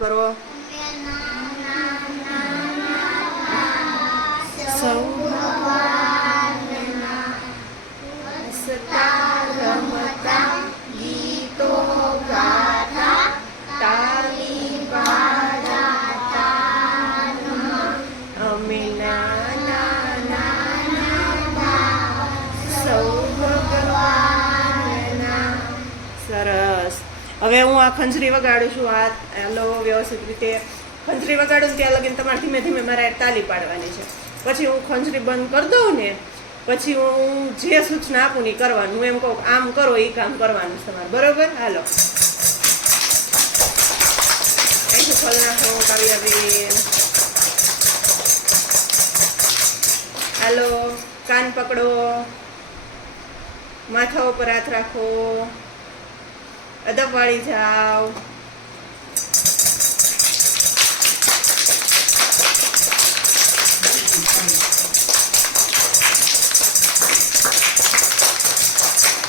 કરો સૌ હવે હું આ ખંજરી વગાડું છું, આ લો વ્યવસ્થિત રીતે ખંજરી વગાડું ત્યાં લગીને તમારે ધીમે ધીમે મારે તાલી પાડવાની છે. પછી હું ખંજરી બંધ કરી દઉં ને, પછી હું જે સૂચના આપું ને કરવાનું. હું એમ કહું આમ કરો એ કામ કરવાનું છે તમારે. બરોબર? હાલો. અહીંથી ખોલ નાખો કાવ્યાબેન હાલો. કાન પકડો. માથા ઉપર હાથ રાખો. અદબ વાળી જાઓ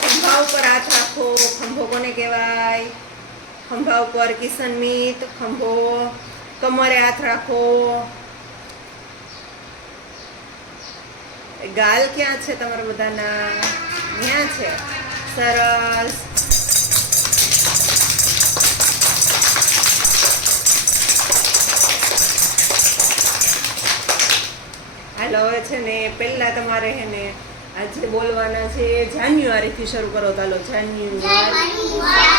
ખંભા ઉપર હાથ રાખો. ખંભો કોને કહેવાય? ખંભા ઉપર કિશનમિત ખંભો કમરે હાથ રાખો. ગાલ ક્યાં છે તમારા બધાના? ક્યાં છે. સરસ. હાલો હવે છે ને પહેલા તમારે હે ને આજે બોલવાના છે જાન્યુઆરી થી શરૂ કરો ચાલો જાન્યુઆરી.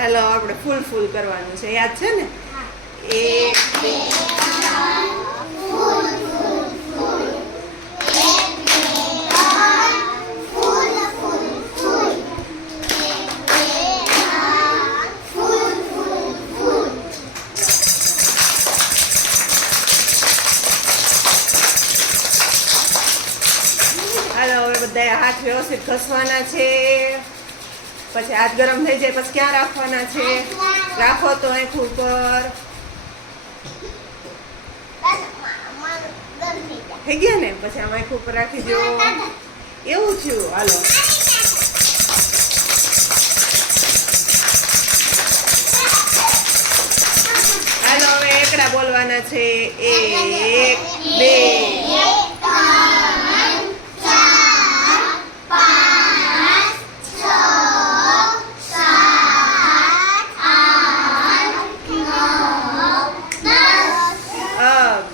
હાલો, આપણે ફૂલ ફૂલ કરવાનું છે. યાદ છે ને? એક બે બધા હાથ વ્યવસ્થિત ઘસવાના છે. પછી હાથ ગરમ થઈ જાય, પછી ક્યાં રાખવાના છે? રાખો તો આંખ ઉપર. થઈ ગયા ને? પછી આમ આંખ ઉપર રાખી દો. એવું થયું. હાલો. હાલો, હવે એકડા બોલવાના છે. એક.